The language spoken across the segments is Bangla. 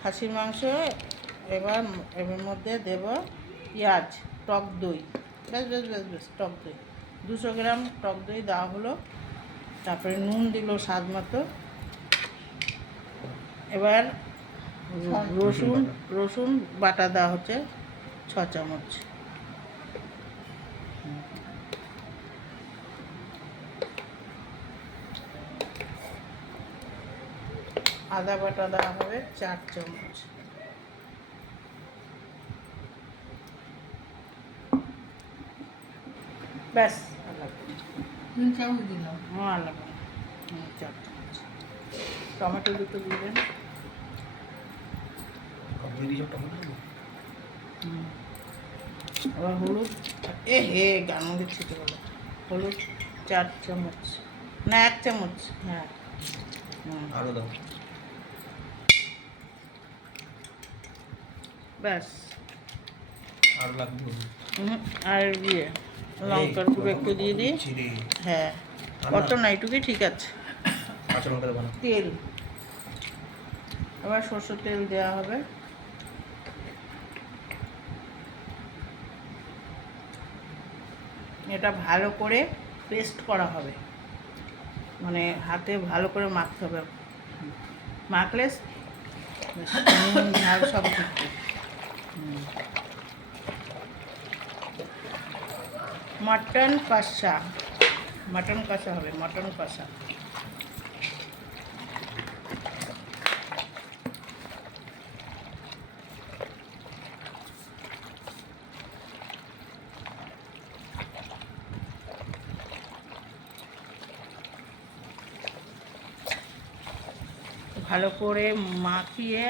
খাসির মাংস। এবার এর মধ্যে দেব পেঁয়াজ, টক দই, বেশ টক দই 200 গ্রাম টক দই দেওয়া হলো। তারপরে নুন দিল স্বাদ মতো। এবার রসুন বাটা দেওয়া হচ্ছে 6 চামচ। আদা বাটা দেওয়া হবে 4 চামচ। ব্যাস, দিলাম। লাগবে 4 চামচ। টমেটো দুটো দিবেন। আবার হলুদ, গান মধ্যে ছিটে গেল। হলুদ 4 চামচ, না 1 চামচ। হ্যাঁ, আরো দাও। ব্যাস। আর লাগবে? আর লঙ্কার গুঁড়ো একটু দিয়ে দিই। হ্যাঁ, অত না, এটুকুই ঠিক আছে। তেল, আবার সরষের তেল দেওয়া হবে। এটা ভালো করে পেস্ট করা হবে, মানে হাতে ভালো করে মাখতে হবে। মাখলে নুন ঝাল সব থাকবে। মটন কষা হবে, মটন কষা। ভালো করে মাখিয়ে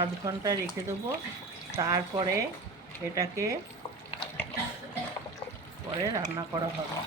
আধ ঘন্টা রেখে দেবো। তারপরে এটাকে পরে রান্না করা হবে।